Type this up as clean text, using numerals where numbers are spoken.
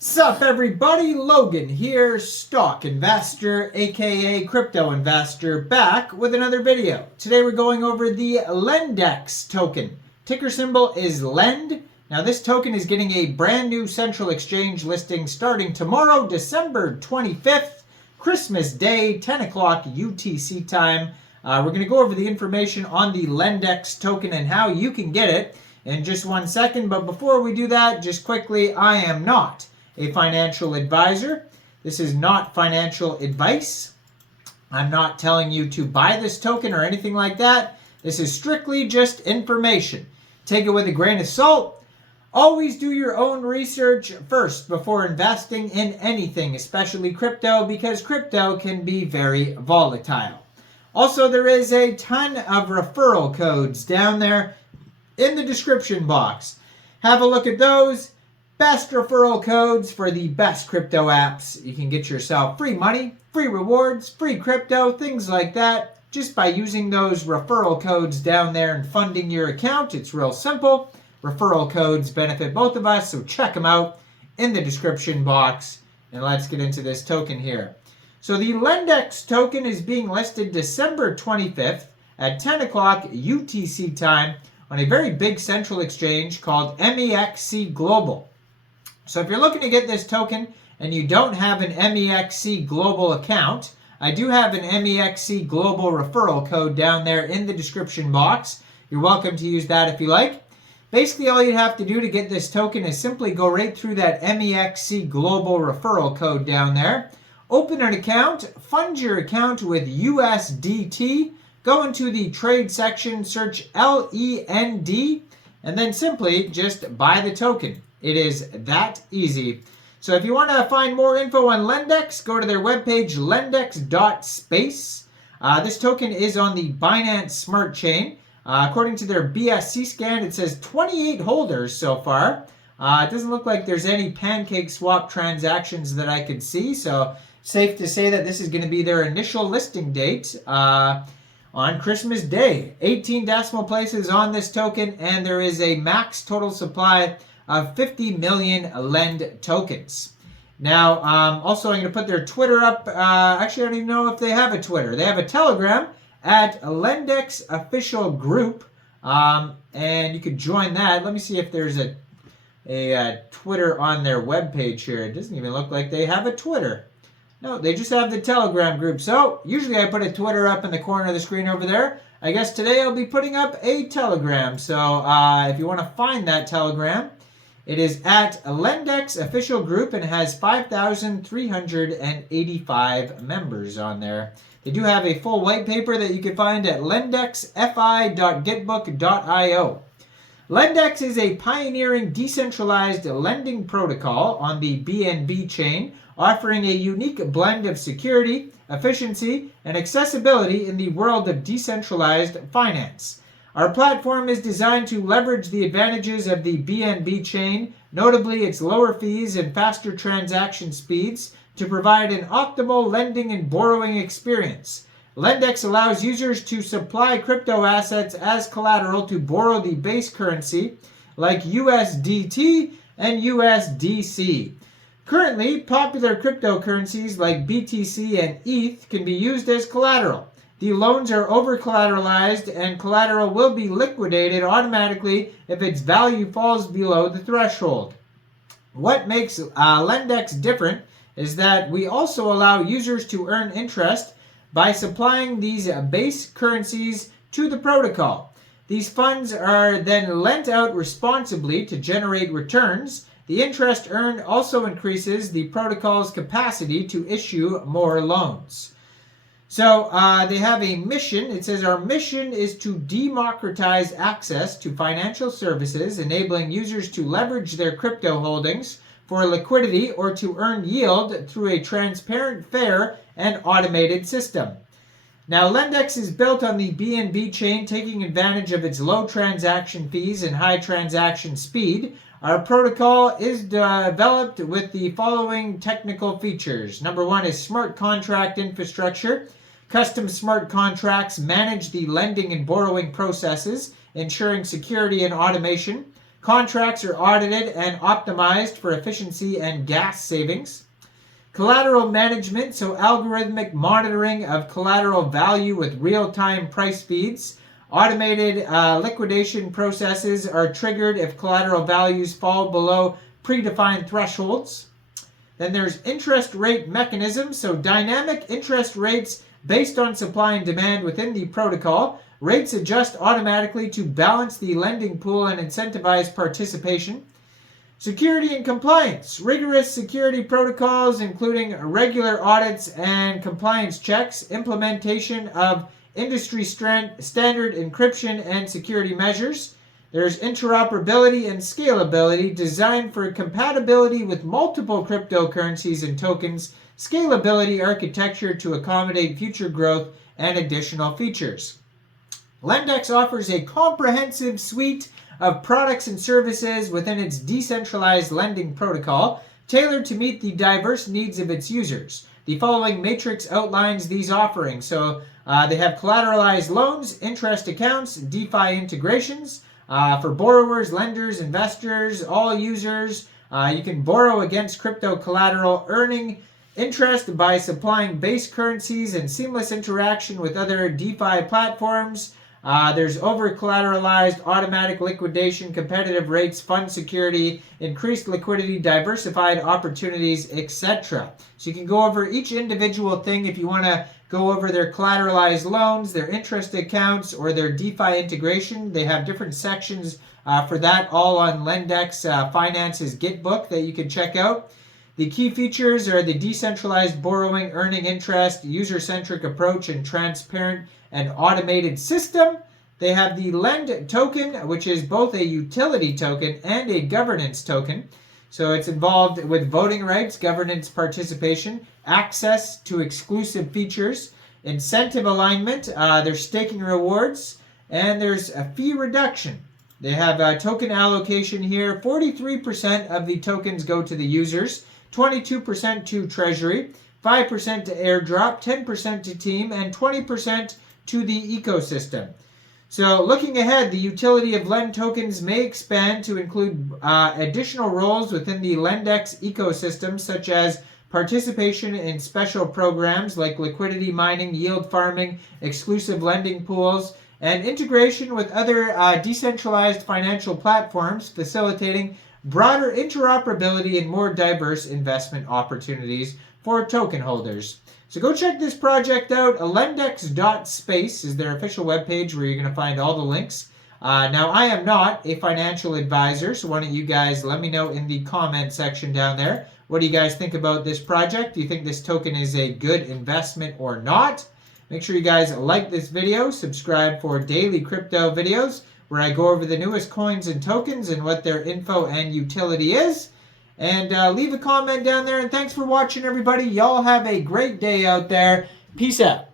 Sup everybody, Logan here, stock investor aka crypto investor, back with another video. Today we're going over the Lendex token. Ticker symbol is LEND. Now this token is getting a brand new central exchange listing starting tomorrow, December 25th, Christmas Day, 10 o'clock UTC time. We're going to go over the information on the Lendex token and how you can get it in just 1 second. But before we do that, just quickly, I am not a financial advisor. This is not financial advice. I'm not telling you to buy this token or anything like that. This is strictly just information. Take it with a grain of salt. Always do your own research first before investing in anything, especially crypto, because crypto can be very volatile. Also, there is a ton of referral codes down there in the description box. Have a look at those. Best referral codes for the best crypto apps. You can get yourself free money, free rewards, free crypto, things like that, just by using those referral codes down there and funding your account. It's real simple. Referral codes benefit both of us, so check them out in the description box. And let's get into this token here. So the Lendex token is being listed December 25th at 10 o'clock UTC time on a very big central exchange called Mexc Global. So if you're looking to get this token and you don't have an Mexc Global account, I do have an Mexc Global referral code down there in the description box. You're welcome to use that if you like. Basically, all you'd have to do to get this token is simply go right through that Mexc Global referral code down there. Open an account, fund your account with USDT, go into the trade section, search LEND, and then simply just buy the token. It is that easy. So if you want to find more info on Lendex, go to their webpage, lendex.space. This token is on the Binance Smart Chain. According to their BSC scan, it says 28 holders so far. It doesn't look like there's any Pancakeswap transactions that I could see, so safe to say that this is going to be their initial listing date on Christmas Day. 18 decimal places on this token, and there is a max total supply of 50 million LEND tokens. Now, also I'm going to put their Twitter up. Actually, I don't even know if they have a Twitter. They have a Telegram at Lendex Official Group, and you could join that. Let me see if there's a Twitter on their webpage here. It doesn't even look like they have a Twitter. No, they just have the Telegram group. So usually I put a Twitter up in the corner of the screen over there. I guess today I'll be putting up a Telegram. So if you want to find that Telegram, it is at Lendex Official Group and it has 5,385 members on there. They do have a full white paper that you can find at lendexfi.getbook.io. Lendex is a pioneering decentralized lending protocol on the BNB chain, offering a unique blend of security, efficiency, and accessibility in the world of decentralized finance. Our platform is designed to leverage the advantages of the BNB chain, notably its lower fees and faster transaction speeds, to provide an optimal lending and borrowing experience. Lendex allows users to supply crypto assets as collateral to borrow the base currency like USDT and USDC. Currently, popular cryptocurrencies like BTC and ETH can be used as collateral. The loans are over-collateralized and collateral will be liquidated automatically if its value falls below the threshold. What makes Lendex different is that we also allow users to earn interest by supplying these base currencies to the protocol. These funds are then lent out responsibly to generate returns. The interest earned also increases the protocol's capacity to issue more loans. So they have a mission. It says our mission is to democratize access to financial services, enabling users to leverage their crypto holdings for liquidity or to earn yield through a transparent, fair, and automated system. Now, Lendex is built on the BNB chain, taking advantage of its low transaction fees and high transaction speed. Our protocol is developed with the following technical features. Number one is smart contract infrastructure. Custom smart contracts manage the lending and borrowing processes, ensuring security and automation. Contracts are audited and optimized for efficiency and gas savings. Collateral management, so algorithmic monitoring of collateral value with real-time price feeds. Automated liquidation processes are triggered if collateral values fall below predefined thresholds. Then there's interest rate mechanisms, so dynamic interest rates based on supply and demand within the protocol. Rates adjust automatically to balance the lending pool and incentivize participation. Security and compliance. Rigorous security protocols, including regular audits and compliance checks, implementation of industry standard encryption and security measures. There's interoperability and scalability, designed for compatibility with multiple cryptocurrencies and tokens. Scalability architecture to accommodate future growth and additional features. Lendex offers a comprehensive suite of products and services within its decentralized lending protocol, tailored to meet the diverse needs of its users. The following matrix outlines these offerings. So they have collateralized loans, interest accounts, DeFi integrations for borrowers, lenders, investors, all users. You can borrow against crypto collateral, earning interest by supplying base currencies and seamless interaction with other DeFi platforms. There's over-collateralized automatic liquidation, competitive rates, fund security, increased liquidity, diversified opportunities, etc. So you can go over each individual thing if you want to go over their collateralized loans, their interest accounts, or their DeFi integration. They have different sections for that, all on Lendex Finance's Gitbook that you can check out. The key features are the decentralized borrowing, earning interest, user-centric approach, and transparent and automated system. They have the Lend token, which is both a utility token and a governance token. So it's involved with voting rights, governance participation, access to exclusive features, incentive alignment, there's staking rewards, and there's a fee reduction. They have a token allocation here. 43% of the tokens go to the users, 22% to treasury, 5% to airdrop, 10% to team, and 20% to the ecosystem. So looking ahead, the utility of Lend tokens may expand to include additional roles within the Lendex ecosystem, such as participation in special programs like liquidity mining, yield farming, exclusive lending pools, and integration with other decentralized financial platforms, facilitating broader interoperability and more diverse investment opportunities for token holders. So go check this project out. Lendex.space is their official webpage where you're going to find all the links. Now, I am not a financial advisor, so why don't you guys let me know in the comment section down there. What do you guys think about this project? Do you think this token is a good investment or not? Make sure you guys like this video, subscribe for daily crypto videos where I go over the newest coins and tokens and what their info and utility is. And leave a comment down there. And thanks for watching, everybody. Y'all have a great day out there. Peace out.